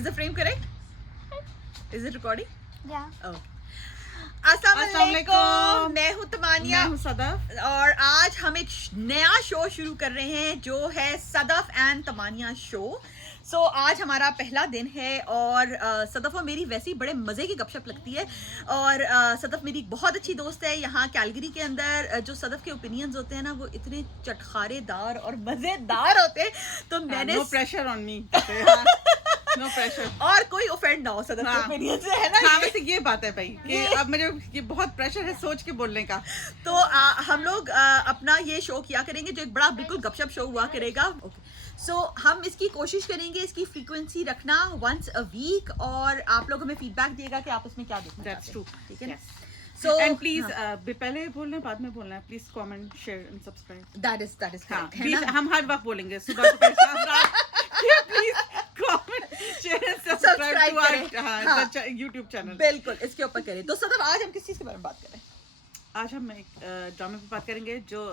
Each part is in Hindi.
Is the frame correct? Is it recording? Yeah. Okay. अस्सलाम वालेकुम, मैं हूँ तमानिया, मैं हूँ सदफ और आज हम एक नया शो शुरू कर रहे हैं जो है सदफ एंड तमानिया शो। सो आज हमारा पहला दिन है और सदफ और मेरी वैसे ही बड़े मज़े की गपशप लगती है। और सदफ मेरी बहुत अच्छी दोस्त है यहाँ कैलगरी के अंदर। जो सदफ के ओपिनियंस होते हैं ना वो इतने चटखारेदार और मज़ेदार होते हैं, तो मैंने no pressure on me, no pressure, और कोई ऑफेंड ना हो सदफ के ओपिनियंस से, है ना? हाँ, वैसे ये बात है भाई कि अब मुझे ये बहुत प्रेशर है सोच के बोलने का। तो हम लोग अपना ये शो किया करेंगे जो एक बड़ा बिल्कुल गपशप शो हुआ करेगा। ओके, सो हम इसकी कोशिश करेंगे इसकी फ्रीक्वेंसी रखना once a week, और आप लोग हमें फीडबैक दिएगा कि आप उसमें क्या देखना चाहते हैं। That's true. ठीक है ना? Yes. So एंड प्लीज पहले बोलना है बाद में बोलना है, please comment share and subscribe. that is हाँ, correct, है प्लीज ना? हम हर वक्त बोलेंगे सुबह दोपहर शाम रात, please comment share and subscribe to our YouTube channel. बिल्कुल, इसके ऊपर करें। तो सदफ आज हम किस चीज के बारे में बात करें? आज हम एक ड्रामे पे बात करेंगे जो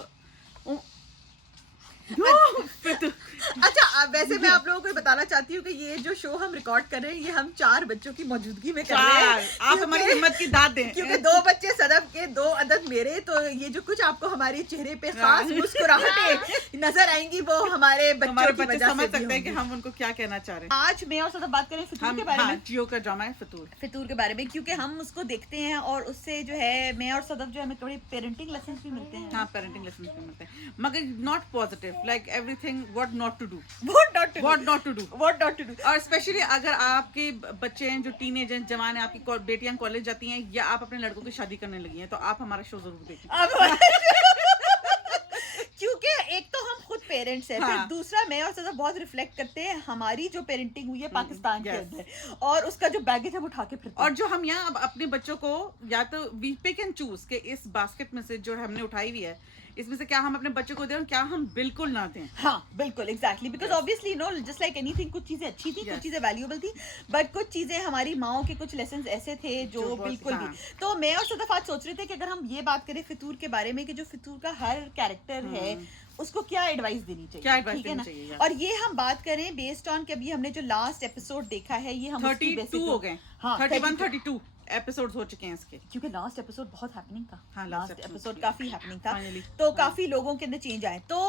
अच्छा, वैसे मैं आप लोगों को बताना चाहती हूँ कि ये जो शो हम रिकॉर्ड कर रहे हैं ये हम 4 बच्चों की मौजूदगी में कर रहे हैं। आप हमारी हिम्मत की दाद दें, क्योंकि 2 बच्चे सदफ के, 2 अदद मेरे, तो ये जो कुछ आपको हमारे चेहरे पे खास मुस्कुराहटें नजर आएंगी वो हमारे बच्चों की वजह से समझ सकते हैं कि हम उनको क्या कहना चाह रहे हैं। आज मैं और सदफ बात करें फितूर के बारे में। जियो का ड्रामा है फितूर के बारे में, क्योंकि हम उसको देखते हैं और उससे जो है मैं और सदफ जो हमें थोड़ी पेरेंटिंग लेसन भी मिलते हैं। हाँ, पेरेंटिंग लेसन भी मिलते हैं, मगर not positive, like everything what not to do, What not to do। और स्पेशली अगर आपके बच्चे हैं जो टीनेज हैं, जवान हैं, आपकी बेटियां कॉलेज जाती हैं या आप अपने लड़कों की शादी करने लगी हैं, तो आप हमारा शो जरूर देखिए। क्योंकि एक तो हम खुद पेरेंट्स हैं, फिर हाँ। दूसरा मैं और सदा बहुत रिफ्लेक्ट करते हैं हमारी जो पेरेंटिंग हुई है पाकिस्तान के yes. अंदर, और उसका जो बैगेज हम उठा के फिरते और जो हम यहाँ अब अपने बच्चों को या तो वी पिक एंड चूज के इस बास्केट में से जो हमने उठाई हुई है, इसमें से क्या हम अपने बच्चों को दें और क्या हम बिल्कुल ना दें। हाँ बिल्कुल, exactly, because obviously know just like anything, कुछ चीजें अच्छी थी, कुछ चीजें वैल्यूएबल थी, बट कुछ चीजें हमारी माओ के कुछ लेसन ऐसे थे जो बिल्कुल भी। तो मैं और सदफ आज सोच रहे थे कि अगर हम ये बात करें फितूर के बारे में कि जो फितूर का हर कैरेक्टर है उसको क्या एडवाइस देनी चाहिए, ठीक है ना? और ये हम बात करें बेस्ड ऑन कि अभी हमने जो लास्ट एपिसोड देखा है ये हम 32 हो गए, हाँ 31 32 एपिसोड्स हो चुके हैं इसके, क्योंकि लास्ट एपिसोड बहुत हैपनिंग था। हाँ, लास्ट एपिसोड काफी हैपनिंग था, Finally. तो काफी लोगों के अंदर चेंज आए। तो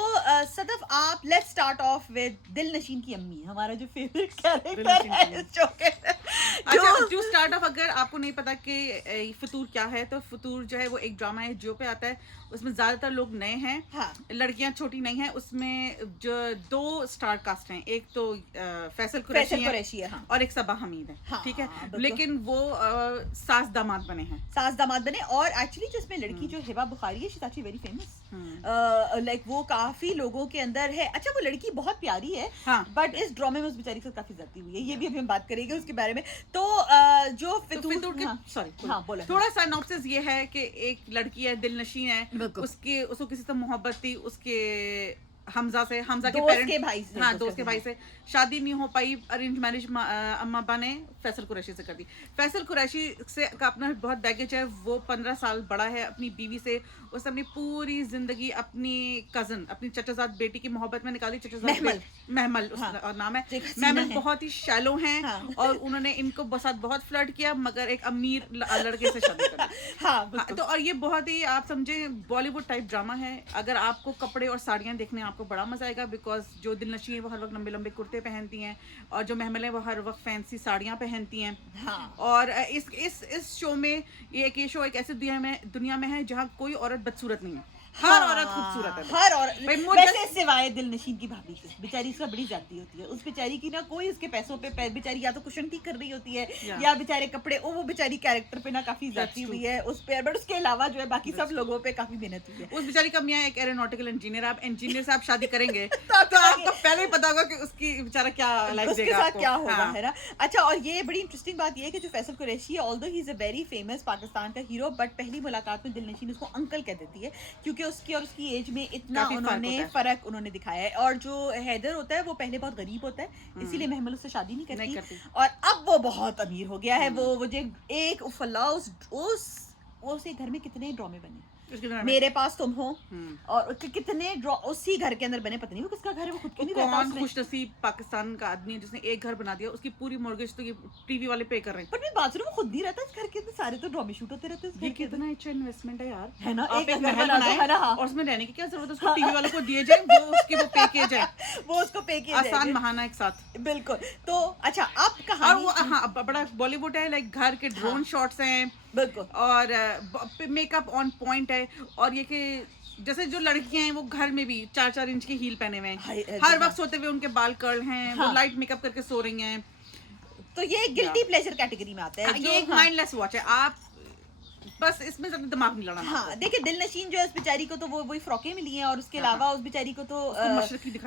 सदफ आप लेट्स स्टार्ट ऑफ विद दिल नशीन की अम्मी, हमारा जो फेवरेट कैरेक्टर है इस शो के। अच्छा, टू स्टार्ट ऑफ, अगर आपको नहीं पता कि फितूर क्या है, तो फितूर जो है वो एक ड्रामा है जियो पे आता है। उसमें ज्यादातर लोग नए हैं, हाँ। लड़कियां छोटी नहीं हैं। उसमें जो 2 स्टार कास्ट हैं, एक तो फैसल कुरैशी है, हाँ। और एक सबा हमीद है, हाँ, ठीक है, बिल्कुल। लेकिन वो सास दामाद बने हैं, सास दामाद बने। और एक्चुअली जिसमें लड़की जो हिबा बुखारी है, she is actually very famous, like वो काफी लोगों के अंदर है। अच्छा, वो लड़की बहुत प्यारी है, हाँ। बट इस ड्रामे में उस बेचारी के साथ काफी ज्यादती हुई है, ये भी अभी हम बात करेंगे उसके बारे में। तो जो फितूर के हाँ, सॉरी, हाँ, बोलो। थोड़ा सा नॉप्सिस ये है कि एक लड़की है, दिल नशीन है, उसको किसी से मोहब्बत थी, उसके हमजा के पेरेंट्स, हाँ, दोस्त के भाई से शादी नहीं हो पाई, अरेंज मैरिज अम्मा अब्बा ने फैसल कुरैशी से कर दी। फैसल कुरैशी से का अपना बहुत बैगेज है, वो 15 साल बड़ा है अपनी बीवी से, उसने अपनी पूरी जिंदगी अपनी कजन, अपनी चचाजाद बेटी की मोहब्बत में निकाली। चचाजाद महमल उसका नाम है, महमल बहुत ही शैलो हैं, और उन्होंने इनको साथ बहुत फ्लर्ट किया, मगर एक अमीर लड़के से शादी कर दी। हाँ, तो और ये बहुत ही आप समझे बॉलीवुड टाइप ड्रामा है। अगर आपको कपड़े और साड़ियाँ देखने आपको बड़ा मजा आएगा, बिकॉज जो दिल नशी है वो हर वक्त लंबे लंबे कुर्ते पहनती हैं, और जो महमल है वो हर वक्त फैंसी साड़ियाँ पहनती हैं। हाँ। और इस शो में ये शो एक ऐसी दुनिया में है जहाँ कोई औरत बदसूरत नहीं है, हर औरत खूबसूरत है, हर औरत, वैसे सिवाय दिल नशीन की भाभी के, बेचारी उसका बड़ी जाती होती है, उस बेचारी की ना कोई उसके पैसों पे बेचारी या तो कुशन ठीक कर रही होती है, या बेचारे कपड़े, वो बेचारी कैरेक्टर पे ना काफी जाती हुई है उस पे, बट उसके अलावा जो है बाकी सब लोगों पे काफी मेहनत हुई है। उस बेचारी का मियां एक एरोनॉटिकल इंजीनियर, आप इंजीनियर से आप शादी करेंगे तो आपको पहले ही पता होगा कि उसकी बेचारा क्या लाइफ उसके देगा, साथ क्या होगा, है ना? अच्छा, और ये बड़ी इंटरेस्टिंग बात ये है कि जो फैसल कुरैशी है, although he is a very famous Pakistan का हीरो, बट पहली मुलाकात में दिल नशीन उसको अंकल कह देती है, क्योंकि उसकी और उसकी एज में इतना उन्होंने फर्क उन्होंने दिखाया है। और जो हैदर होता है वो पहले बहुत गरीब होता है, इसीलिए महमल उससे शादी नहीं करती, और अब वो बहुत अमीर हो गया है। वो जो एक उफला उस घर में कितने ड्रामे बने, मेरे पास तुम हो, और कितने उसी घर के अंदर बने, पता नहीं वो किसका घर है, वो खुद के नहीं रहता। कौन खुशनसीब पाकिस्तान का आदमी है जिसने एक घर बना दिया, उसकी पूरी मॉर्गेज तो ये टीवी वाले पे कर रहे हैं। पर मैं बात वो खुद नहीं रहता इस घर के अंदर, सारे तो ड्रामे शूट होते रहते हैं। ये कितना अच्छा इन्वेस्टमेंट है यार, है ना? आप एक महल बनाए और उसमें रहने की क्या जरूरत है, उसको टीवी वालों को दिए जाए, वो उसके वो पे किए जाए, वो उसको पे किए जाए, आसान बहाना एक साथ। बिल्कुल। तो अच्छा आप कहानी, और वो हाँ बड़ा बॉलीवुड है, लाइक घर के ड्रोन शॉट्स हैं, बिल्कुल, और मेकअप ऑन पॉइंट है, और ये कि जैसे जो लड़कियां हैं वो घर में भी 4-4 इंच के हील पहने हुए हैं, हर वक्त सोते हुए उनके बाल कर्ल हैं, वो लाइट मेकअप करके सो रही हैं। तो ये गिल्टी प्लेजर कैटेगरी में आता है। ये एक माइंडलेस वॉच है, आप बस इसमें ज्यादा दिमाग नहीं लड़ाना। हाँ देखिए, दिल नशीन जो है उस बेचारी को तो वो वही फ्रॉकें मिली हैं, और उसके अलावा उस बेचारी को तो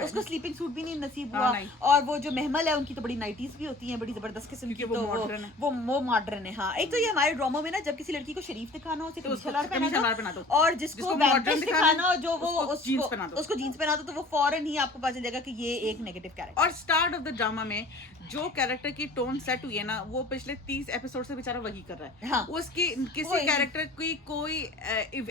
उसको स्लीपिंग सूट भी नहीं नसीब हुआ, और वो जो महमल है उनकी तो बड़ी नाइटीज भी होती हैं, बड़ी जबरदस्त किस्म की, तो वो मॉडर्न है। हाँ, एक तो ये हमारे ड्रामों में ना, जब किसी लड़की को शरीफ दिखाना हो उसे सलवार पहना दो, और जिसको मॉडर्न दिखाना हो जो वो उसको जीन्स पहना दो, तो वो फौरन ही आपको पता चलेगा कि ये एक नेगेटिव कैरेक्टर। और स्टार्ट ऑफ द ड्रामा में जो कैरेक्टर की टोन सेट हुई है ना, वो पिछले 30 एपिसोड से बेचारा वही कर रहा है। हाँ, उसकी किसी कैरेक्टर की कोई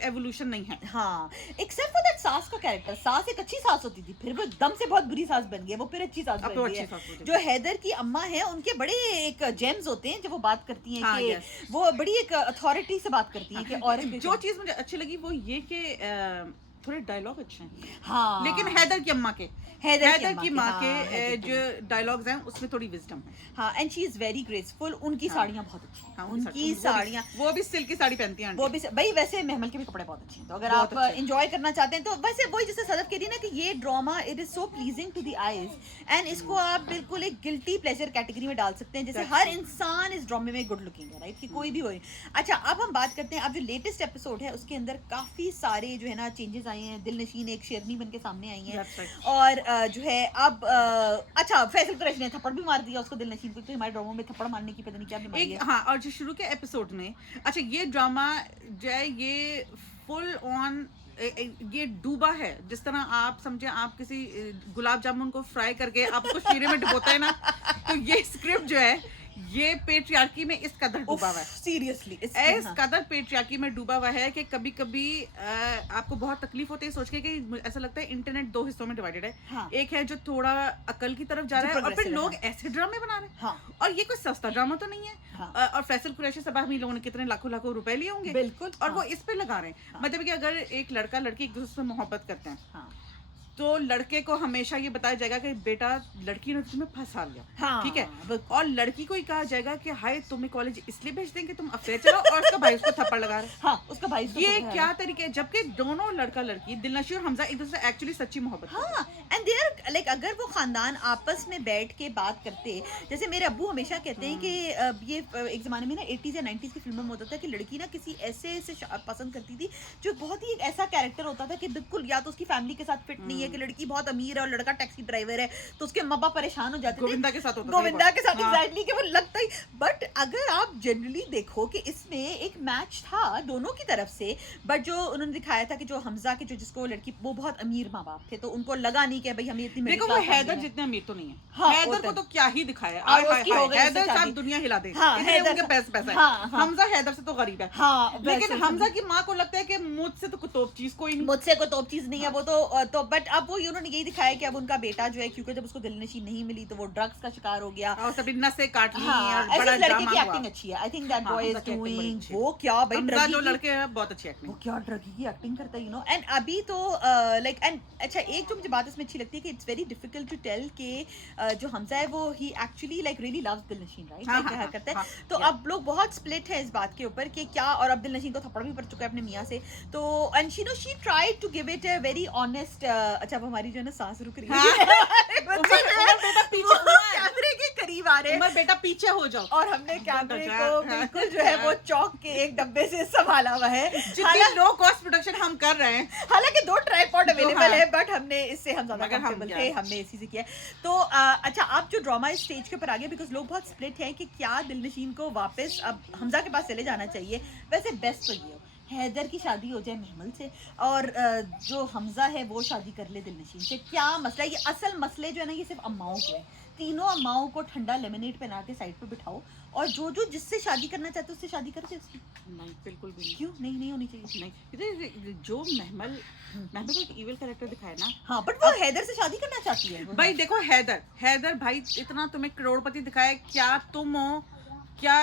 एवोल्यूशन नहीं है। हाँ, एक्सेप्ट फॉर दैट सास का कैरेक्टर। सास एक अच्छी सास होती थी, फिर वो एकदम से बहुत बुरी सास बन गई, वो फिर अच्छी सास बन गई है। जो हैदर की अम्मा है, उनके बड़े एक जेम्स होते हैं जब वो बात करती हैं, कि वो बड़ी एक अथॉरिटी से बात करती हैं कि औरत। जो चीज मुझे अच्छी लगी वो ये कि थोड़े डायलॉग अच्छे हैं। हाँ, लेकिन हैदर की अम्मा के, हैदर की माँ के जो डायलॉग्स हैं उसमें थोड़ी विजडम है। हाँ, and she is very graceful. उनकी साड़ियाँ बहुत अच्छी हैं। उनकी साड़ियाँ, वो भी सिल्क की साड़ी पहनती हैं, वो भी भाई। वैसे महमल के भी कपड़े बहुत अच्छे हैं, तो अगर आप एंजॉय करना चाहते हैं तो वैसे वही जैसे सदफ कह रही है ना, कि ये drama it is so pleasing to the eyes, and इसको आप बिल्कुल एक गिल्टी प्लेजर कैटेगरी में डाल सकते हैं। जैसे हर इंसान इस ड्रामे में गुड लुकिंग है, राइट, कि कोई भी हो। अच्छा, अब हम बात करते हैं, अब जो लेटेस्ट एपिसोड है उसके अंदर काफी सारे जो है ना चेंजेस आए हैं। दिल नशीन एक शेरनी बन के सामने आई है, और जो है अब अच्छा, फैसल कुरैशी ने थप्पड़ भी मार दिया उसको, दिल नशीन को। तो हमारे ड्रामा में थप्पड़ मारने की पता नहीं क्या बीमारी है। हाँ, और जो शुरू के एपिसोड में, अच्छा ये ड्रामा जो है ये फुल ऑन ये डूबा है, जिस तरह आप समझे आप किसी गुलाब जामुन को फ्राई करके आप उसको शीरे में डुबोते हैं ना, तो ये स्क्रिप्ट जो है ये पेट्रियार्की में इस कदर डूबा हुआ है, सीरियसली इस कदर पेट्रियार्की में डूबा हुआ है कि कभी कभी आपको बहुत तकलीफ होती है सोच के कि ऐसा लगता है इंटरनेट 2 हिस्सों में डिवाइडेड है। हाँ। एक है जो थोड़ा अकल की तरफ जा रहा है, और फिर लोग ऐसे ड्रामे बना रहे हैं। हाँ। और ये कोई सस्ता ड्रामा तो नहीं है। हाँ। और फैसल कुरैशी से हम लोगों ने कितने लाखों रुपए लिए होंगे, बिल्कुल, और वो इस पे लगा रहे हैं। हाँ। मतलब कि अगर एक लड़का लड़की एक दूसरे से मोहब्बत करते हैं, हाँ, तो लड़के को हमेशा ये बताया जाएगा कि बेटा लड़की ने तुम्हें फंसा लिया। हाँ, ठीक है। और लड़की को ही कहा जाएगा कि हाय तुम्हें कॉलेज इसलिए भेज देंगे तुम अफेयर चलाओ, और उसका भाई उसको थप्पड़ लगा रहा है। हाँ, उसका भाई ये क्या तरीका है, जबकि दोनों लड़का लड़की दिलनशी और हमजा एक दूसरे से एक्चुअली सच्ची मोहब्बत। हाँ, एंड दे आर लाइक, अगर वो खानदान आपस में बैठ के बात करते, जैसे मेरे अब्बू हमेशा कहते हैं कि ये एक जमाने में ना 80s या 90s की फिल्मों में होता था कि लड़की ना किसी ऐसे से पसंद करती थी जो बहुत ही एक ऐसा कैरेक्टर होता था कि बिल्कुल या तो उसकी फैमिली के साथ फिट नहीं है, कि लड़की बहुत अमीर है और लड़का टैक्सी ड्राइवर है, तो उसके माँ बाप परेशान हो जाते थे। गोविंदा के साथ होता था, गोविंदा के साथ एग्जैक्टली, कि वो लगता ही। बट अगर आप जनरली देखो कि इसमें एक मैच था दोनों की तरफ से, बट जो उन्होंने दिखाया था कि जो हमजा के जो जिसको लड़की, वो बहुत अमीर माँ बाप थे, तो उनको लगा नहीं कि भाई हम इतनी देखो वो हैदर जितने अमीर तो नहीं है। हाँ, हैदर को तो क्या ही दिखाया, हैदर साहब दुनिया हिला दे, उनके पैसा है। हमजा हैदर से तो गरीब है। हाँ, लेकिन हमजा की माँ को लगता है कि मुझसे तो कोई तोप चीज कोई नहीं, मुझसे कोई तोप चीज नहीं है वो तो बट अब वो उन्होंने यही दिखाया कि अब उनका बेटा जो है, क्योंकि जब उसको दिलनशी नहीं मिली तो वो ड्रग्स का शिकार हो गया, और सभी नसें काट ली। हाँ, और बड़ा लड़के की एक्टिंग अच्छी है। I think that boy is doing, वो क्या भाई ड्रगी, जो लड़के हैं बहुत अच्छी एक्टिंग, वो क्या ड्रगी की एक्टिंग करता है, यू नो। एंड अभी तो लाइक, एंड अच्छा एक जो मुझे बात इसमें अच्छी लगती है कि it's very difficult to tell कि जो हमजा है वो ही actually like really loves Dilnasheen, right, क्या करता है। तो अब लोग बहुत स्प्लिट है इस बात के ऊपर कि क्या, और अब दिलनशीन को थप्पड़ भी पड़ चुका है अपने मियाँ से, तो and she know she tried to give it a very honest. अच्छा, अब हमारी जो है ना सांस रुक रही है, बेटा पीछे, कैमरे के करीब आ रहे हैं, बेटा पीछे हो जाओ, और हमने कैमरे को बिल्कुल जो है वो चौक के एक डब्बे से संभाला हुआ है। जितनी लो कॉस्ट प्रोडक्शन हम कर रहे हैं, हालांकि 2 ट्राइपॉड अवेलेबल है, बट हमने इससे हम ज्यादा कंफर्टेबल थे, हमने इसी से किया। तो अच्छा, अब जो ड्रामा इस स्टेज के ऊपर आ गया, बिकॉज लोग बहुत स्प्लिट हैं कि क्या दिलनशीन को वापस अब हमजा के पास चले जाना चाहिए। वैसे बेस्ट तो ये हो हैदर की शादी हो जाए महमल से, और जो हमजा है वो शादी कर ले दिलनशीन से। क्या मसला है, ये असल मसले जो है ना, ये सिर्फ अम्माओं के हैं तीनों अम्माओं को ठंडा लेमनेड पहना के साइड पे बिठाओ और जो जिससे शादी करना चाहते उससे शादी करते उसकी। नहीं बिल्कुल भी नहीं। क्यों नहीं होनी चाहिए? नहीं, जो महमल को एक इविल कैरेक्टर दिखाया ना। हाँ बट वो हैदर से शादी करना चाहती है भाई। देखो हैदर भाई इतना तुम्हें करोड़पति दिखाया, क्या तुम हो, क्या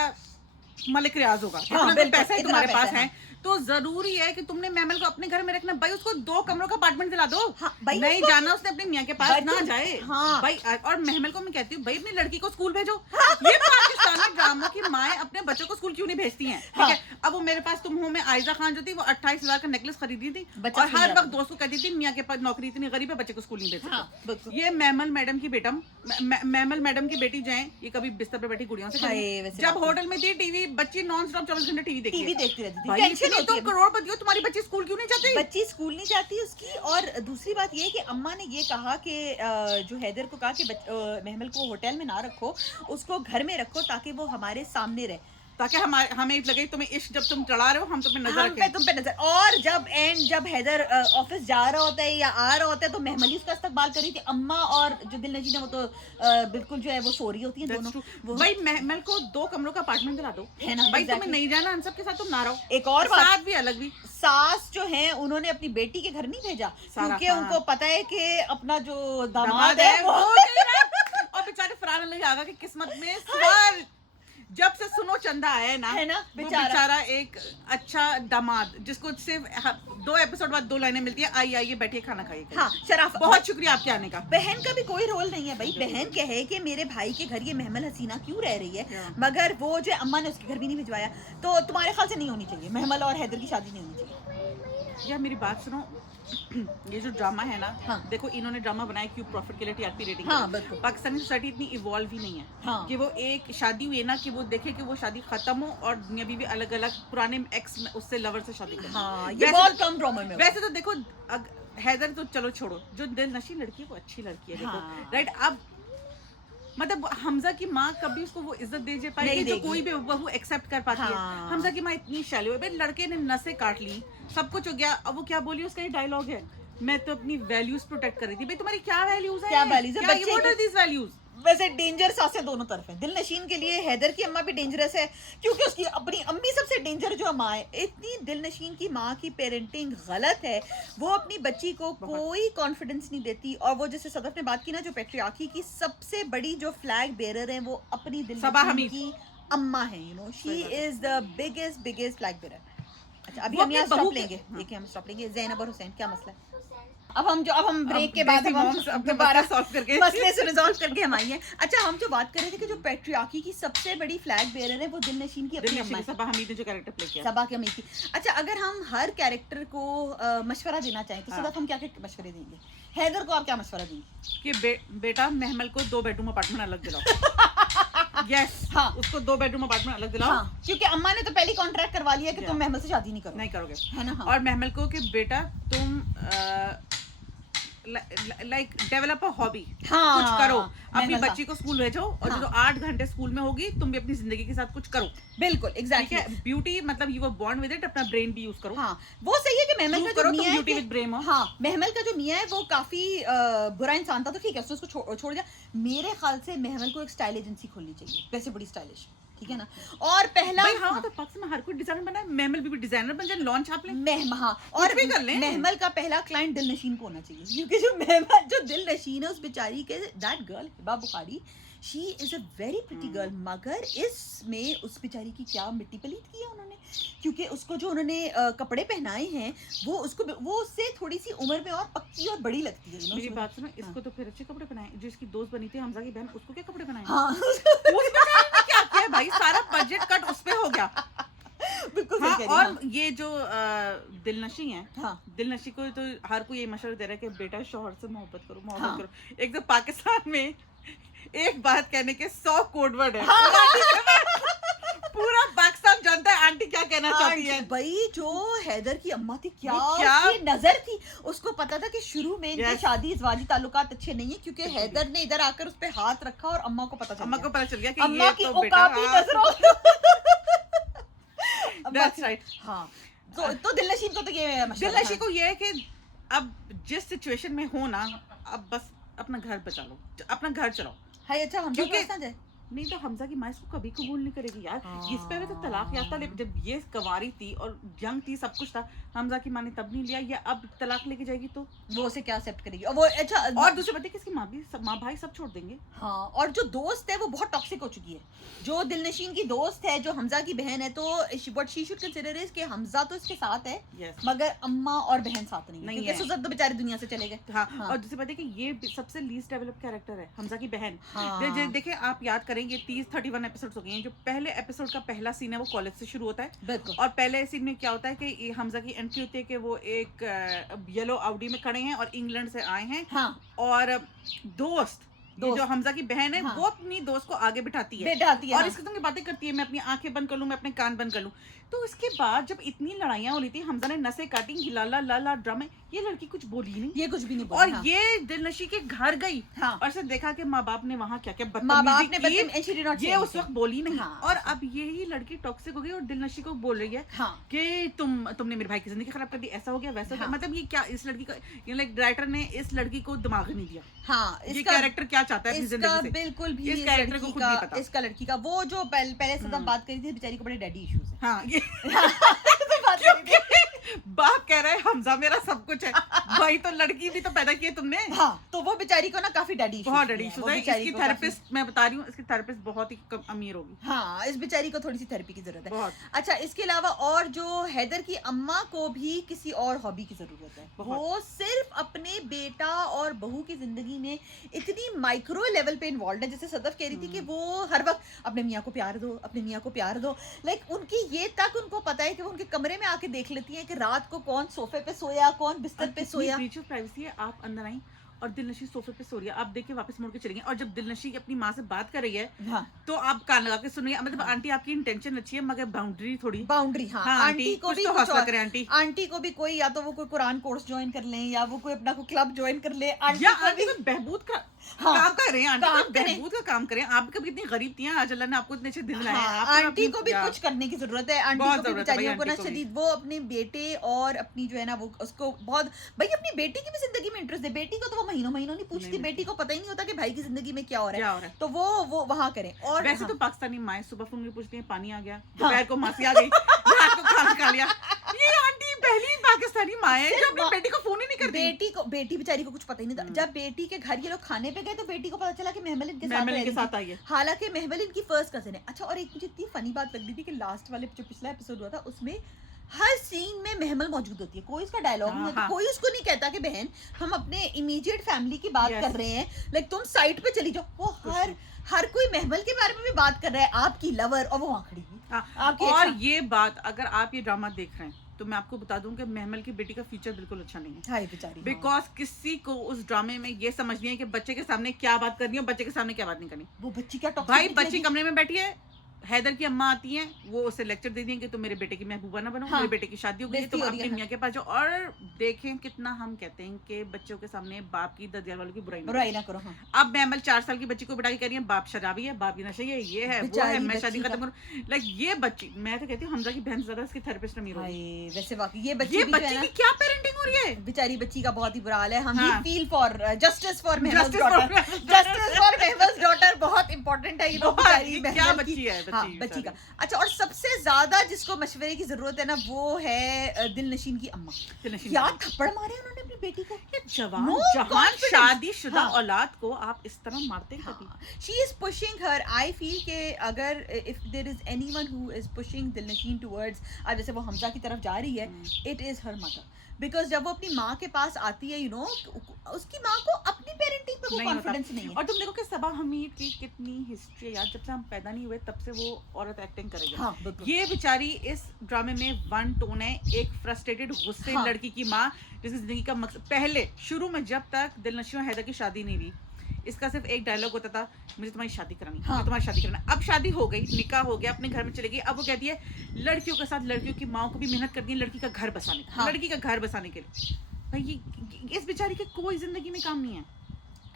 मलिक रियाज होगा, हाँ, इतना पैसा है तुम्हारे पास है, है तो जरूरी है कि तुमने महमल को अपने घर में रखना। भाई उसको 2 कमरों का अपार्टमेंट दिला दो। हाँ, भाई नहीं जाना उसने अपने मियाँ के पास ना जाए। हाँ। भाई और महमल को मैं कहती हूँ भाई अपनी लड़की को स्कूल भेजो। ये पाकिस्तान में ड्रामों की माएं अपने बच्चों को स्कूल क्यों नहीं भेजती हैं? ठीक है, अब वो मेरे पास तुम हो में आयजा खान जो थी वो 28,000 का नेकलेस खरीदी थी और हर वक्त दोस्त को कहती थी मियाँ के पास नौकरी इतनी गरीब है बच्चे को स्कूल नहीं भेज सकते। ये महमल मैडम की बेटी जो है ये कभी बिस्तर पे बैठी गुड़ियों से जब होटल में थी टीवी बच्ची नॉन स्टॉप 24 घंटे टीवी देखती रहती थी। तो करोड़पति हो, तुम्हारी बच्ची स्कूल क्यों नहीं जाती? बच्ची स्कूल नहीं जाती उसकी। और दूसरी बात ये है कि अम्मा ने ये कहा कि जो हैदर को कहा कि महमल को होटल में ना रखो, उसको घर में रखो ताकि वो हमारे सामने रहे, ताकि हमें लगे तुम्हें इश्क जब तुम चढ़ा रहे हो हम तुम पे नजर रखें। तुम पे नजर। और जब हैदर ऑफिस जा रहा होता है या आ रहा होता है तो महमल ही उसका इस्तकबाल करी थी। अम्मा और जो दिलनशीन है वो तो बिल्कुल जो है वो सो रही होती है दोनों। भाई महमल को 2 कमरों का अपार्टमेंट दिला दो, है ना भाई। तुम्हें नहीं जाना हम सबके साथ तुम ना रहो। एक और बात, साथ भी अलग भी सास जो है उन्होंने अपनी बेटी के घर नहीं भेजा क्योंकि उनको पता है कि अपना जो दामाद है वो और बेचारे फरहान अली आगा की किस्मत में सवाल जब से सुनो चंदा आया है ना बेचारा एक अच्छा दामाद जिसको सिर्फ 2 एपिसोड बाद 2 लाइनें मिलती है, आइए बैठिए खाना खाइए। हाँ शराफ, बहुत शुक्रिया आपके आने का। बहन का भी कोई रोल नहीं है भाई। बहन कहे कि मेरे भाई के घर ये महमल हसीना क्यों रह रही है, मगर वो जो अम्मा ने उसके घर भी नहीं भिजवाया। तो तुम्हारे ख्याल से नहीं होनी चाहिए महमल और हैदर की शादी नहीं होनी चाहिए। यार मेरी बात सुनो, ये जो ड्रामा है ना, हाँ। देखो इन्होंने ड्रामा बनाया क्यों? प्रॉफिट के लिए, टीआरपी रेटिंग। हाँ, पाकिस्तानी सोसाइटी इतनी इवॉल्व ही नहीं है। हाँ। कि वो एक शादी हुई ना कि वो देखे कि वो शादी खत्म हो और दुनिया भी अलग अलग पुराने एक्स उससे लवर से शादी करे। हाँ, ये बहुत कम ड्रामा में। वैसे तो देखो हैदर तो चलो छोड़ो, जो दिलनशी लड़की है वो अच्छी लड़की है। देखो राइट, अब मतलब हमजा की माँ कभी उसको वो इज्जत दे पाएगी जो कोई भी बहू एक्सेप्ट कर पाती है। हमजा की माँ इतनी शैलो है, लड़के ने नसें काट ली, सब कुछ हो गया। अब वो क्या बोली, उसका ये डायलॉग है, मैं तो अपनी वैल्यूज प्रोटेक्ट कर रही थी। भाई तुम्हारी क्या वैल्यूज है? क्या वैल्यूज है? What are these values? वैसे डेंजर सांसें दोनों तरफ है। दिलनशीन के लिए हैदर की अम्मा भी डेंजरस है क्योंकि उसकी अपनी अम्मी सबसे डेंजर जो अम्मा है। इतनी दिलनशीन की माँ की पेरेंटिंग गलत है, वो अपनी बच्ची को कोई कॉन्फिडेंस नहीं देती। और वो जैसे सदफ ने बात की ना, जो पेट्रियार्की की सबसे बड़ी जो फ्लैग बेरर है वो अपनी दिलनशीन की अम्मा है। You know she is the biggest flag bearer. अच्छा अभी हम यहाँ स्टॉप लेंगे, देखिए हम स्टॉप लेंगे। ज़ैनब और हुसैन क्या मसला है? अब हम ब्रेक के बाद दोबारा सॉल्व करके मसले से रिजॉल्व करके हम आएंगे। अच्छा हम जो बात कर रहे थे कि जो पेट्रियार्की की सबसे बड़ी फ्लैग बेरर है वो दिलनशीन की अपनी अम्मा है, सबा हमीद ने जो कैरेक्टर प्ले किया, सबा की हमीद की। अच्छा अगर हम हर कैरेक्टर को मशवरा देना चाहें तो सदा हम क्या क्या मशवरे देंगे? हैदर को आप क्या मशवरा देंगे? कि बेटा महमल को 2 बेडरूम अपार्टमेंट अलग दिलाओ। यस हाँ, उसको 2 बेडरूम अपार्टमेंट अलग दिलाओ। हाँ, क्योंकि अम्मा ने तो पहले कॉन्ट्रैक्ट करवा लिया कि तुम महमल से शादी नहीं करोगे, है ना। और महमल को कि बेटा तुम लाइक डेवलप अ हॉबी, कुछ करो, अपनी बच्ची को स्कूल भेजो और जो 8 घंटे स्कूल में होगी तुम भी अपनी जिंदगी के साथ कुछ करो। बिल्कुल एग्जैक्टली। ब्यूटी मतलब you were born with it, अपना ब्रेन भी यूज करो। हाँ वो सही है कि महमल का जो मियां है, ब्यूटी विद ब्रेन हो। हाँ महमल का जो मियां है वो काफी बुरा इंसान था, तो ठीक है उसको छोड़ दिया। मेरे ख्याल से महमल को एक स्टाइल एजेंसी खोलनी चाहिए, वैसे बड़ी स्टाइलिश, ठीक है ना। और पहला हाँ तो पक्ष में हर कोई डिजाइनर बना है, महमल भी डिजाइनर बन जाए, लॉन्च छाप ले। हाँ और भी कर ले। महमल का पहला क्लाइंट दिलनशीन को होना चाहिए, क्योंकि जो दिलनशीन है उस बेचारी के, that girl Hiba Bukhari, she is a very pretty girl, मगर इसमें उस बेचारी की क्या मिट्टी पलीत की है उन्होंने, क्योंकि उसको जो उन्होंने कपड़े पहनाए हैं वो उससे थोड़ी सी उम्र में और पक्की और बड़ी लगती है। मेरी बात सुनो, इसको तो फिर अच्छे कपड़े पहनाए, जो इसकी दोस्त बनी थी हमजा की बहन, उसको क्या कपड़े पहनाए? हाँ क्या किया भाई, सारा बजट कट उस पे हो गया। बिल्कुल हाँ, और ये जो दिलनशी है, हाँ दिलनशी को तो हर कोई ये मशवरा दे रहा है कि बेटा शौहर से मोहब्बत करो। एक तो पाकिस्तान में एक बात कहने के 100 कोड वर्ड है। पूरा पाकिस्तान जानता है आंटी क्या कहना चाहती है। भाई जो हैदर की अम्मा थी, क्या नजर थी, उसको पता था कि शुरू में इनकी शादी इज़वाजी ताल्लुकात अच्छे नहीं है, क्योंकि हैदर ने इधर आकर उस पे हाथ रखा और अम्मा को पता चल गया कि अम्मा की औकात ही नजरों। That's right. हाँ तो दिलनशीन को तो ये दिलनशी को ये है कि अब जिस सिचुएशन में हो ना, अब बस अपना घर बचा लो, अपना घर चलाओ। हाय अच्छा हम क्योंकि समझ जाए नहीं तो हमजा की माँ इसको कभी कबूल नहीं करेगी यार। इस पे भी तो तलाक याफ्ता जब ये कंवारी थी और यंग थी, सब कुछ था, हमजा की माँ ने तब नहीं लिया, या अब तलाक लेके जाएगी तो वो उसे क्या एक्सेप्ट करेगी। और वो अच्छा और दूसरी बात है कि इसकी माँ भी माँ भाई सब छोड़ देंगे। हाँ, और जो दोस्त है वो बहुत टॉक्सिक हो चुकी है। जो दिलनशीन की दोस्त है, जो हमजा की बहन है, तो what she should consider is कि हमजा तो इसके साथ है, yes. मगर अम्मा और बहन साथ नहीं है, क्योंकि सुजब तो बेचारे दुनिया से चले गए। हाँ, और दूसरी बात है कि ये सबसे लीस्ट डेवलप कैरेक्टर है, हमजा की बहन। हाँ। देखिए आप याद करेंगे 31 एपिसोड्स हो गए हैं। जो पहले एपिसोड का पहला सीन है वो कॉलेज से शुरू होता है, और पहले सीन में क्या होता है कि हमजा की एंट्री होती है कि वो एक येलो ऑडी में खड़े हैं और इंग्लैंड से आए हैं। हाँ। और दोस्त जो हमजा की बहन है, वो अपनी दोस्त को आगे बिठाती है और इसके संग बातें करती है, मैं अपनी आंखें बंद कर लूं, मैं अपने कान बंद कर लूं। तो इसके बाद जब इतनी लड़ाइयां हो रही थी, हमजा ने नसें काटी, हिलाला लाला ड्रामे, ये लड़की कुछ बोली नहीं, ये कुछ भी नहीं बोली। और ये दिलनशी के घर गई और से देखा कि माँ बाप ने वहाँ क्या क्या बदतमीजी की, ये उस वक्त बोली नहीं। और अब यही लड़की टॉक्सिक हो गई और दिलनशी को बोल रही है कि तुमने मेरे भाई की जिंदगी खराब कर दी, ऐसा हो गया वैसा हो गया। मतलब ये क्या, इस लड़की का लाइक डायरेक्टर ने इस लड़की को दिमाग नहीं दिया। हाँ, ये कैरेक्टर क्या चाहता है अपनी जिंदगी से, बिल्कुल भी इस कैरेक्टर को खुद नहीं पता। इसका लड़की का वो जो पहले से बात करी थी, बेचारी को बड़े डैडी इश्यूज है। हाँ, ये बाप कह रहा है हमजा मेरा सब कुछ है, भाई तो लड़की भी तो पैदा की है तुमने। हाँ, तो वो बेचारी को ना काफी डैडी इश्यूज, बहुत डैडी इश्यूज है। इसकी थेरेपिस्ट मैं बता रही हूँ, इसकी थेरेपिस्ट बहुत ही अमीर होगी। हाँ, इस बेचारी को थोड़ी सी थेरेपी की जरूरत है बहुत। अच्छा, इसके अलावा और जो हैदर की अम्मा को भी किसी और हॉबी की जरूरत है। वो सिर्फ अपने बेटा और बहू की जिंदगी में इतनी माइक्रो लेवल पे इन्वॉल्व है, जैसे सदफ कह रही थी कि वो हर वक्त अपने मियाँ को प्यार दो, अपने मियाँ को प्यार दो। लाइक उनकी ये तक उनको पता है कि वो उनके कमरे में आके देख लेती है कि रात को कौन सोफे पे सोया, कौन बिस्तर पे सोया। ब्रीच ऑफ प्राइवेसी है। आप अंदर आई और दिलनशी सोफे पे सो रही है, आप देख के वापस मुड़ के चलेंगे, और जब दिलनशी अपनी माँ से बात कर रही है, हाँ, तो आप कान लगा के सुन रही है। मतलब हाँ, आंटी आपकी इंटेंशन अच्छी है, मगर बाउंड्री थोड़ी बाउंड्री। हाँ, हाँ, आंटी को भी तो हौसला करें। आंटी को भी कोई, या तो वो कोई कुरान कोर्स ज्वाइन कर लें, या वो कोई अपना कोई क्लब ज्वाइन कर ले। आंटी को बहबूद का काम कर रहे हैं, आंटी बहबूद का काम करें। आप कभी इतनी गरीब थी, आज अल्लाह ने आपको इतने अच्छे दिन लाए। आंटी को भी कुछ करने की जरूरत है। आंटी को भी बेचारियों को ना शदीद, वो अपने बेटे और अपनी जो है ना वो उसको बहुत, भाई अपनी बेटी की भी जिंदगी में इंटरेस्ट है। बेटी को तो वो महीनों नहीं पूछती, बेटी को पता ही नहीं होता कि भाई की जिंदगी में क्या हो रहा है, तो वो वहाँ करें। और वैसे तो पाकिस्तानी माएं सुबह फोन में पूछती हैं पानी आ गया, दोपहर को मासी आ गई, रात को खाना खा लिया। ये आंटी पहली पाकिस्तानी माँ है जो अपनी बेटी को फोन ही नहीं करती। बेटी बेचारी को कुछ पता ही नहीं था। जब बेटी के घर ये लोग खाने पे गए तो बेटी को पता चला कि महमल इनके साथ आई है, हालांकि महमल इनकी फर्स्ट कजिन है। अच्छा, और एक मुझे इतनी फनी बात लग रही थी कि लास्ट वाले जो पिछला एपिसोड हुआ था उसमें हर सीन में महमल मौजूद होती है, कोई इसका डायलॉग नहीं होता, कोई उसको नहीं कहता कि बहन हम अपने इमीडिएट फैमिली की बात कर रहे हैं, लाइक तुम साइड पे चली जाओ। वो हर कोई महमल के बारे में भी बात कर रहा है, आपकी लवर, और वो वहां खड़ी है। और ये बात अगर आप ये ड्रामा देख रहे हैं तो मैं आपको बता दूं कि महमल की बेटी का फ्यूचर बिल्कुल अच्छा नहीं है। बेचारी, बिकॉज किसी को उस ड्रामे में ये समझ नहीं है कि बच्चे के सामने क्या बात करनी है और बच्चे के सामने क्या बात नहीं करनी। वो बच्ची क्या भाई, बच्ची कमरे में बैठी है, हैदर की अम्मा आती हैं, वो उसे लेक्चर दे देंगे कि तुम मेरे बेटे की महबूबा ना बनो, मेरे बेटे की शादी हो गई, तुम अपनी मियां के पास जाओ। और देखें कितना हम कहते हैं कि बच्चों के सामने बाप की, ददियाल वालों की बुराई ना करो। अब महमल 4 साल की बच्ची को बिठा के कह रही है बाप शराबी है, बाप की नशे है, ये है वो है, मैं शादी खत्म करूं। लाइक ये बच्ची, मैं तो कहती हूँ हमजा की बहन ज्यादा इसकी थेरेपिस्ट अमीर होगी। वैसे वाकई ये बच्ची की क्या पेरेंटिंग हो रही है, बेचारी बच्ची का बहुत ही बुरा हाल है। हम feel for justice for Mahmal's daughter, justice for Mahmal's daughter बहुत इंपॉर्टेंट है। ये बेचारी क्या बच्ची है, बच्ची का। अच्छा, और सबसे ज्यादा जिसको मशवरे की जरूरत है ना वो है दिलनशीन की अम्मा। क्या थप्पड़ मारे उन्होंने अपनी बेटी को। जवान शादीशुदा औलाद को आप इस तरह मारते हैं कभी। She is pushing her. I feel के अगर if there is anyone who is pushing Dilnasheen towards, अब जैसे वो हमजा की तरफ जा रही है, it is her mother. Because जब वो अपनी माँ के पास आती है, उसकी माँ को अपनी पेरेंटिंग पे कोई कॉन्फिडेंस नहीं है। और तुम देखो कि सबा हमीद की कितनी हिस्ट्री है यार, जब से हम पैदा नहीं हुए तब से वो औरत एक्टिंग करेगी। हाँ, ये बेचारी इस ड्रामे में वन टोन है, एक फ्रस्ट्रेटेड गुस्से लड़की की माँ जिसकी जिंदगी का मकसद, पहले शुरू में जब तक दिलनशी और हैदर की शादी नहीं हुई, इसका सिर्फ एक डायलॉग होता था, मुझे तुम्हारी शादी करानी, मुझे तुम्हारी शादी करना। अब शादी हो गई, निकाह हो गया, अपने घर में चली गई। अब वो कहती है लड़कियों के साथ लड़कियों की माँ को भी मेहनत करनी है लड़की का घर बसाने, लड़की का घर बसाने के लिए। भाई इस बेचारी के कोई जिंदगी में काम नहीं है।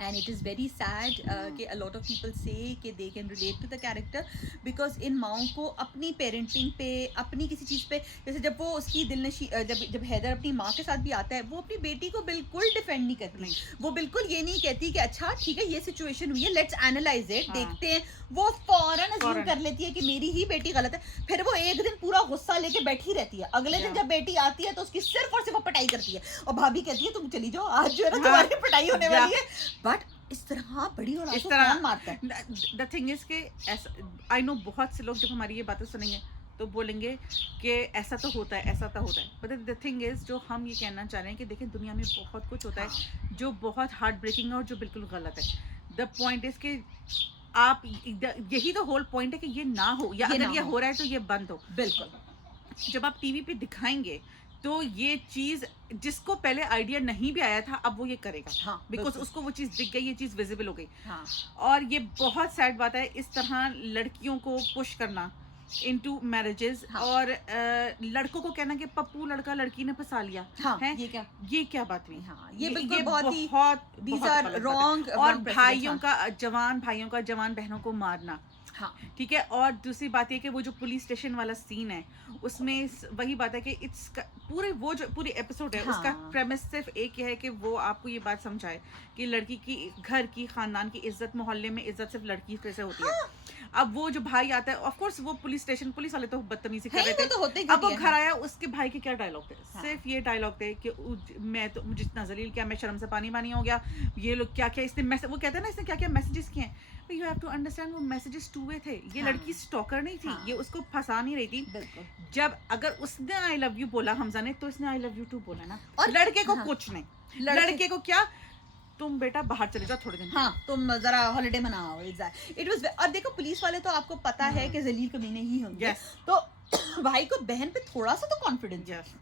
and it is very sad कि a lot of people say कि they can relate to the character because इन माओं को अपनी parenting पे अपनी किसी चीज़ पे जैसे जब वो उसकी दिलनशी जब हैदर अपनी माँ के साथ भी आता है वो अपनी बेटी को बिल्कुल डिफेंड नहीं करती, वो बिल्कुल ये नहीं कहती कि अच्छा ठीक है ये सिचुएशन हुई है लेट्स एनालाइज इट, देखते हैं, वो फौरन अज्यूम कर लेती है कि मेरी ही बेटी गलत है, फिर वो एक दिन पूरा गुस्सा लेके बैठी रहती है, अगले दिन जब बेटी आती है तो उसकी सिर्फ और सिर्फ पिटाई करती है और भाभी कहती है तुम चली जाओ आज जो है ना तुम्हारी पिटाई होने वाली है, बट इस तरह बड़ी और इस तरह मारता है। द थिंग इज के आई नो बहुत से लोग जब हमारी ये बातें सुनेंगे तो बोलेंगे कि ऐसा तो होता है, ऐसा तो होता है, बट द थिंग इज जो हम ये कहना चाह रहे हैं कि देखिए दुनिया में बहुत कुछ होता है जो बहुत हार्ट ब्रेकिंग है और जो बिल्कुल गलत है। द पॉइंट इज कि आप यही तो होल पॉइंट है कि ये ना हो या अगर ये हो रहा है तो ये बंद हो। बिल्कुल जब आप टीवी पे दिखाएंगे तो ये चीज जिसको पहले आइडिया नहीं भी आया था अब वो ये करेगा, हाँ, बिकॉज उसको वो चीज दिख गई, ये चीज विजिबल हो गई। हाँ. और ये बहुत सैड बात है इस तरह लड़कियों को पुश करना इनटू मैरिजेस, हाँ. और लड़कों को कहना कि पप्पू लड़का लड़की ने फंसा लिया, हाँ, है ये क्या बात हुई, हाँ, ये बिल्कुल बहुत रॉन्ग। और भाइयों का जवान बहनों को मारना, हाँ, ठीक है। और दूसरी बात ये कि वो जो पुलिस स्टेशन वाला सीन है उसमें वही बात है कि पूरी एपिसोड है, हाँ, उसका प्रेमिस सिर्फ एक ही है कि वो आपको ये बात समझाए कि लड़की की घर की खानदान की इज्जत, मोहल्ले में इज्जत सिर्फ लड़की कैसे होती है। अब वो जो भाई आता है ऑफ कोर्स वो पुलिस वाले तो बदतमीजी कर रहे थे, तो होते अब वो घर आया उसके भाई के क्या डायलॉग थे, हाँ, सिर्फ ये डायलॉग थे कि मैं तो मुझे इतना जलील किया, मैं शर्म से पानी हो गया, ये लोग क्या इसने वो कहते हैं ना इसने क्या मैसेजेस किए हैं, यू हैव टू अंडरस्टैंड वो मैसेजेस टू वे थे, ये हाँ, लड़की स्टॉकर नहीं थी, हाँ, ये उसको फंसा नहीं रही थी। जब अगर उसने आई लव यू बोला हमजा ने तो इसने आई लव यू टू बोला ना, और लड़के को, हाँ, कुछ नहीं, लड़के को क्या तुम बेटा बाहर चले जाओ थोड़े दिन, हाँ, तुम जरा हॉलिडे मनाओ, इट वाज। और देखो पुलिस वाले तो आपको पता है कि जलील कमीने ही होंगे, तो भाई को बहन पे थोड़ा सा तो कॉन्फिडेंस,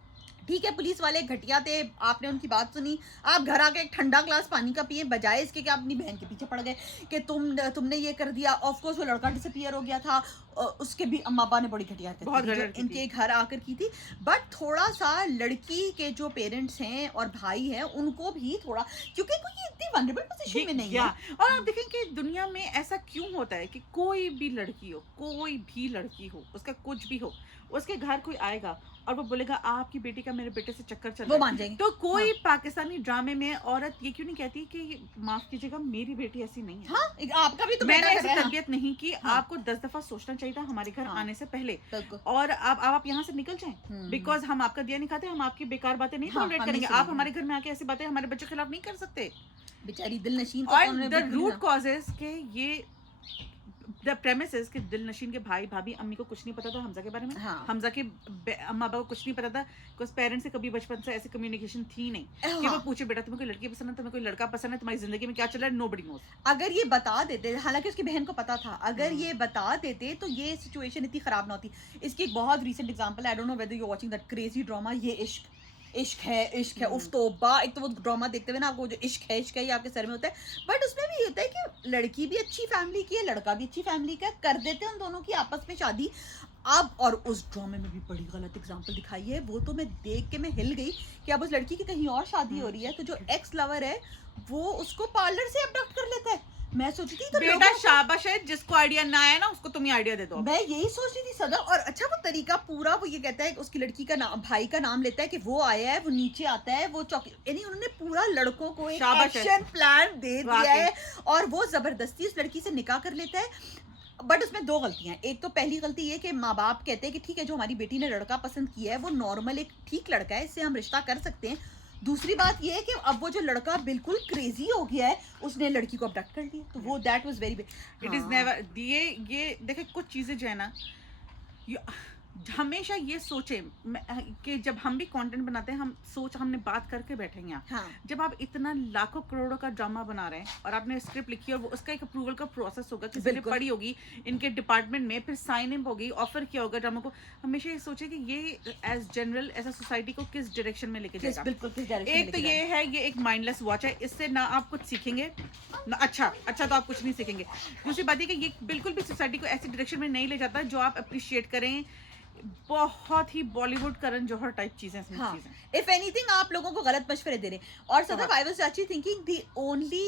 ठीक है पुलिस वाले घटिया थे, आपने उनकी बात सुनी, आप घर आके एक ठंडा ग्लास पानी का पिए बजाय इसके कि आप अपनी बहन के पीछे पड़ गए कि तुमने ये कर दिया। ऑफ कोर्स वो लड़का डिसअपीयर हो गया था, उसके भी अम्मा अब्बा ने बड़ी घटिया इनके घर आकर की थी, बट थोड़ा सा लड़की के जो पेरेंट्स हैं और भाई हैं उनको भी थोड़ा, क्योंकि कोई इतनी वल्नरेबल पोजीशन में नहीं है। और आप देखें कि दुनिया में ऐसा क्यों होता है कि कोई भी लड़की हो उसका कुछ भी हो, उसके घर कोई आएगा और वो बोलेगा आपकी बेटी का मेरे बेटे से चक्कर चल रहा है, वो मान जाएंगे। तो कोई, हाँ, पाकिस्तानी ड्रामे में औरत ये क्यों नहीं कहती कि माफ कीजिएगा मेरी बेटी ऐसी नहीं है, हाँ, आपका भी तो मैंने ऐसी तरबियत नहीं की, हाँ, आपको 10 दफा सोचना चाहिए था हमारे घर, हाँ, आने से पहले, और आप यहाँ से निकल जाएं, बिकॉज हम आपका दिया नहीं खाते, हम आपकी बेकार बातें नहीं टॉलरेट करेंगे, आप हमारे घर में आके ऐसी बातें हमारे बच्चों के खिलाफ नहीं कर सकते। बेचारी दिलनशीन, और द रूट कॉजेस के ये द प्रेमिस इज कि दिलनशीन के भाई भाभी अम्मी को कुछ नहीं पता था हमजा के बारे में, हाँ, हमजा के अम्मा बाबा को कुछ नहीं पता था, बिकॉज पेरेंट्स से कभी बचपन से ऐसी कम्युनिकेशन थी नहीं, हाँ, कि वो पूछे बेटा तुम्हें कोई लड़की पसंद है, तुम्हें कोई लड़का पसंद है, तुम्हारी जिंदगी में क्या चल रहा है, नोबडी नोस। अगर ये बता देते, हालांकि उसकी बहन को पता था, अगर ये बता देते तो ये सिचुएशन इतनी खराब ना होती। इसकी एक बहुत recent example, I don't know whether you are watching that crazy drama ये इश्क है उफ तौबा, एक तो वो ड्रामा देखते हुए ना आपको जो इश्क है ये आपके सर में होता है, बट उसमें भी होता है कि लड़की भी अच्छी फैमिली की है, लड़का भी अच्छी फैमिली का, कर देते हैं उन दोनों की आपस में शादी। अब और उस ड्रामे में भी बड़ी गलत एग्जांपल दिखाई है, वो तो मैं देख के मैं हिल गई कि अब उस लड़की की कहीं और शादी हो रही है, तो जो एक्स लवर है वो उसको पार्लर से अबडक्ट कर लेता है। मैं सोच रही थी तो बेटा शाबाश है, जिसको आइडिया ना आया ना उसको तुम ही आइडिया दे दो। मैं यही सोच रही थी सदर, और अच्छा वो तरीका पूरा वो ये कहता है कि उसकी लड़की का नाम, भाई का नाम लेता है कि वो आया है, वो नीचे आता है, वो यानी उन्होंने पूरा लड़कों को एक एक्शन प्लान दे दिया है और वो जबरदस्ती उस लड़की से निकाह कर लेता है। बट उसमें दो गलतियां हैं। एक तो पहली गलती ये कि माँ बाप कहते हैं कि ठीक है जो हमारी बेटी ने लड़का पसंद किया है वो नॉर्मल एक ठीक लड़का है, इससे हम रिश्ता कर सकते हैं। दूसरी बात ये है कि अब वो जो लड़का बिल्कुल क्रेजी हो गया है, उसने लड़की को अबडक्ट कर दिया, तो वो that was very it is never ये देखे कुछ चीजें जो है ना, हमेशा ये सोचे कि जब हम भी कंटेंट बनाते हैं हमने बात करके बैठेंगे, हाँ, जब आप इतना लाखों करोड़ों का ड्रामा बना रहे हैं और आपने स्क्रिप्ट लिखी और वो उसका एक अप्रूवल का प्रोसेस होगा, किसी ने पढ़ी होगी इनके डिपार्टमेंट में, फिर साइन इन होगी, ऑफर किया होगा ड्रामा को, हमेशा ये सोचे कि ये एज जनरल ऐसा सोसाइटी को किस डायरेक्शन में लेके जाएगा। एक तो ये है, ये एक माइंडलेस वॉच है, इससे ना आप कुछ सीखेंगे ना अच्छा तो आप कुछ नहीं सीखेंगे। दूसरी बात है कि ये बिल्कुल भी सोसाइटी को ऐसी डायरेक्शन में नहीं ले जाता जो आप अप्रिशिएट करें, बहुत ही बॉलीवुड करण जौहर टाइप चीजें इसमें हाँ. चीजें If anything आप लोगों को गलत मशवरे दे रहे हैं और Sadaf I was actually thinking the only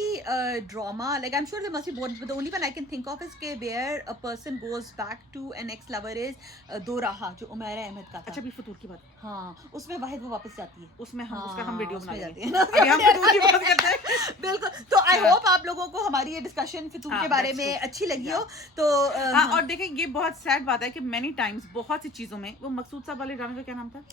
drama like I'm sure there must be more but the only one I can think of is के where a person goes back to an ex-lover is दो राहा जो उमैरा अहमद का था. अच्छा भी फतूर की बात हाँ उसमें वाहिद वो वापस जाती है उसमें हम हाँ, उसका हम वीडियो बना जाती लेंगे है अभी हम फतूर की बात करते हैं बिल्कुल तो आई होप आप लोगों को हमारी ये डिस्कशन फितूर हाँ, के बारे that's में true. अच्छी लगी हो तो हाँ और देखें ये बहुत सैड बात है कि मैनी टाइम्स बहुत सी चीजों में वो मकसूद साहब वाले ड्रामे का क्या नाम था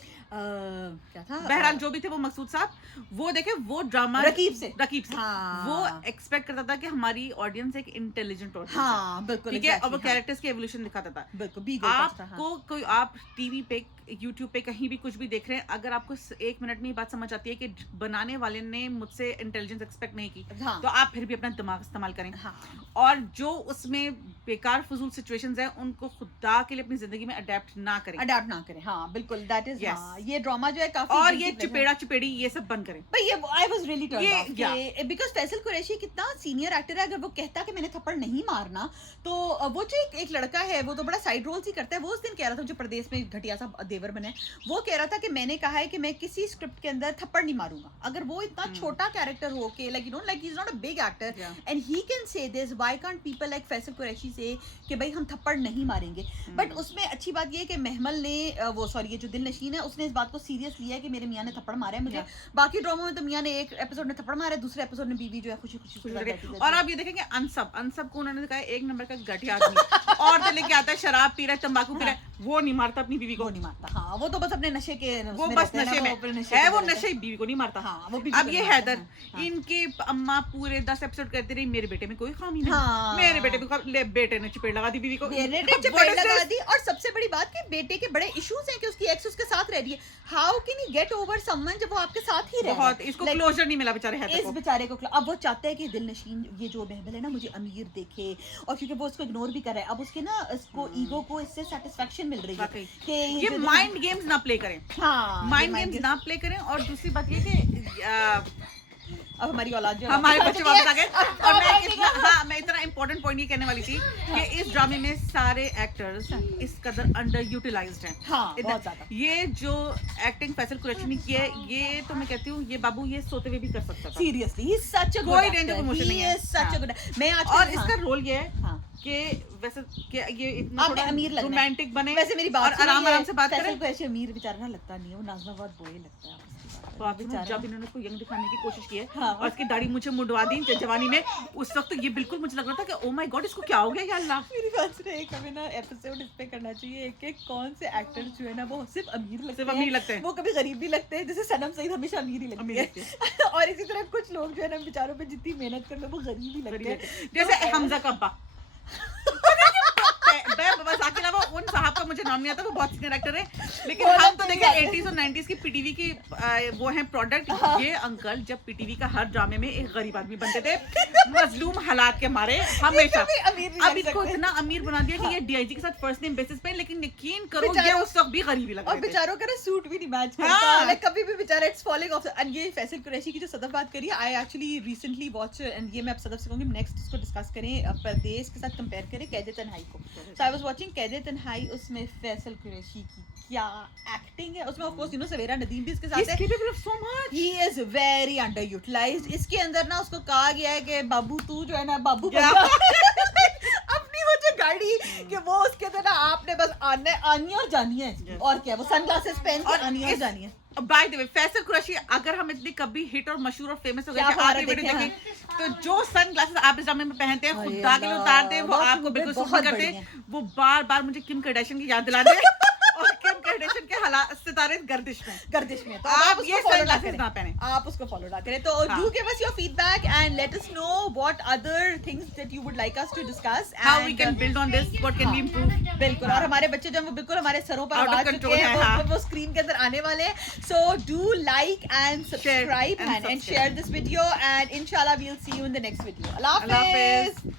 क्या था बहरहाल जो भी थे वो मकसूद साहब वो देखे वो ड्रामा रकीब से हाँ, वो एक्सपेक्ट करता था कि हमारी ऑडियंस एक इंटेलिजेंट ऑडियंस हाँ बिल्कुल ठीक है और वो कैरेक्टर्स की एवोल्यूशन दिखाता था बिल्कुल आपको कोई आप टीवी पे यूट्यूब पे कहीं भी कुछ भी देख रहे हैं अगर आपको 1 मिनट में ये बात समझ आती है कि बनाने वाले ने मुझसे इंटेलिजेंस एक्सपेक्ट नहीं की हाँ, तो आप फिर भी अपना दिमाग इस्तेमाल करें हाँ, और जो उसमें बेकार फजूल सिचुएशंस हैं उनको खुदा के लिए अपनी जिंदगी में अडेप्ट ना करें हाँ बिल्कुल दैट इज Yes. ये ड्रामा जो है काफी और ये चिपेड़ा चिपेड़ी ये सब बंद करें भाई ये I was really turned of yeah. Because Faisal Qureshi कितना सीनियर एक्टर है अगर वो कहता कि मैंने थप्पड़ नहीं मारना तो वो जो एक लड़का है वो तो बड़ा साइड रोल्स ही करता है वो उस दिन कह रहा था जो प्रदेश में घटिया सा देवर बने वो कह रहा था कि मैंने कहा है कि मैं किसी स्क्रिप्ट के अंदर थप्पड़ नहीं मारूंगा अगर वो इतना छोटा कैरेक्टर हो के like you know like he is not a big actor and he can say this why can't people like Faisal Qureshi से कि भाई हम थप्पड़ नहीं मारेंगे बट उसमें अच्छी बात ये है कि महमल ने वो सॉरी ये जो दिल नशीन है उसने इस बात को सीरियस लिया है कि मेरे मियां ने थप्पड़ मारा है मुझे बाकी ड्रामा में तो मियां ने एक एपिसोड में थप्पड़ मारा है दूसरे एपिसोड में बीवी जो है खुशी खुशी और आप ये देखेंगे अनसब को उन्होंने कहा 1 नंबर का घटिया आदमी और तो लेके आता है शराब पी रहा है तंबाकू पी रहा है वो नहीं मारता अपनी बीवी को नहीं मारता हाँ वो तो बस अपने नशे के वो बस नशे में है वो नशे बीवी को नहीं मारता हाँ वो अब ये हैदर इनके अम्मा पूरे 10 एपिसोड करते रही मेरे बेटे में कोई खामी नहीं मेरे बेटे ने चपेट लगा दी बीवी को चपेट लगा दी और सबसे बड़ी बात कि बेटे के बड़े इश्यूज हैं कि उसकी एक्स उसके साथ रह रही है how can he get over someone जब वो आपके साथ ही रह रहा है इसको क्लोजर नहीं मिला बेचारे हैदर को इस बेचारे को अब वो चाहता है कि दिल नशीन ये जो महमल है ना मुझे अमीर देखे और क्योंकि वो उसको इग्नोर भी कर रहा है अब उसके ना इसको ईगो को इससे सेटिस्फेक्शन मिल रही है कि ये माइंड गेम्स ना प्ले करें हाँ माइंड गेम्स ना प्ले करें और दूसरी बात ये कि अब हमारी औलाद जो हमारे बच्चे वापस आ गए और मैं इतना इंपॉर्टेंट पॉइंट ये कहने वाली थी कि इस ड्रामे में सारे एक्टर्स इस कदर अंडर यूटिलाइज्ड हैं हाँ, बहुत ज्यादा ये जो एक्टिंग फैसल कुरैशी ने की है ये तो मैं कहती हूँ ये बाबू ये सोते हुए भी कर सकता था सीरियसली ही इज सच अ कोई रेंज ऑफ इमोशन नहीं है सच अ गुड मैं आज और इसका रोल ये है कि वैसे कि ये इतना थोड़ा अमीर रोमांटिक बने वैसे मेरी बात और आराम से बात करें फैसल अमीर बेचारा ना लगता नहीं है वो नाज़मा बहुत बोए लगता है जब इन्होंने उसको यंग दिखाने की कोशिश की है और उसकी दाढ़ी मुझे मुंडवा दी जवानी में उस वक्त तो ये बिल्कुल मुझे लग रहा था कि ओ माय गॉड इसको क्या हो गया या अल्लाह मेरी बात सुने एक हमें ना एपिसोड इस पे करना चाहिए एक कौन से एक्टर जो है ना वो सिर्फ अमीर लगते हैं वो कभी गरीब भी लगते हैं जैसे सनम सईद हमेशा अमीर ही लगती है और इसी तरह कुछ लोग जो है ना बेचारों पे जितनी मेहनत कर लो वो गरीब ही लगते हैं जैसे हमजा का अब्बा बस आके अलावा उन साहब का मुझे नाम नहीं आता वो बहुत सीनियर एक्टर है लेकिन हम तो देखें 80s और 90s की पीटीवी की वो हैं प्रोडक्ट ये अंकल जब पीटीवी का हर ड्रामे में एक गरीब आदमी बनते थे मजलूम हालात के मारे हमेशा अब इसको इतना अमीर बना दिया कि ये डीआईजी के साथ फर्स्ट नेम बेसिस पे लेकिन यकीन करो ये उस वक्त भी गरीबी लग रहा है और बेचारों का ना सूट भी नहीं मैच करता लाइक कभी भी बेचारा इट्स फॉलिंग ऑफ एंड ये फैसल कुरैशी की जो सदफ बात करी I actually recently watch and ये मैं अब सदफ से कहूंगी नेक्स्ट इसको डिस्कस करें परदेश के साथ कंपेयर करें कैद तन्हाई को सो आई वाज वाचिंग कैद तन्हाई उसमें फैसल कुरैशी की क्या एक्टिंग है उसमें of course you know Savera Nadeem भी इसके साथ है he is very underutilized इसके अंदर ना उसको कहा गया है कि बाबू तू जो है ना बाबू बन जा अपनी वो जो गाड़ी कि वो उसके अंदर ना आपने बस आनी और जानी है और क्या वो सनग्लासेस पहन के आनी और जानी है by the way Faisal Qureshi अगर हम इतनी कभी हिट और मशहूर और फेमस हो गए कि आप ये वीडियो देखें तो जो सनग्लासेस आप इस ड्रामे में पहनते हैं खुदा के लिए उतार दे वो आपको बिल्कुल सूट करते वो बार मुझे किम कार्दाशियन की याद दिला दे और किम कार्दाशियन के हालात सितारे गर्दिश में तो आप ये सनग्लासेस ना पहने आप उसको फॉलो ना करें तो do give us your feedback and let us know what other things that you would like us to discuss how we can build on this what can be improve बिल्कुल और हमारे बच्चे जो बिल्कुल हमारे सरों पर आ चुके हैं वो स्क्रीन के अंदर आने वाले हैं so do like and subscribe and share this video and इंशाल्लाह we will see you in the next video Allah हाफिज़।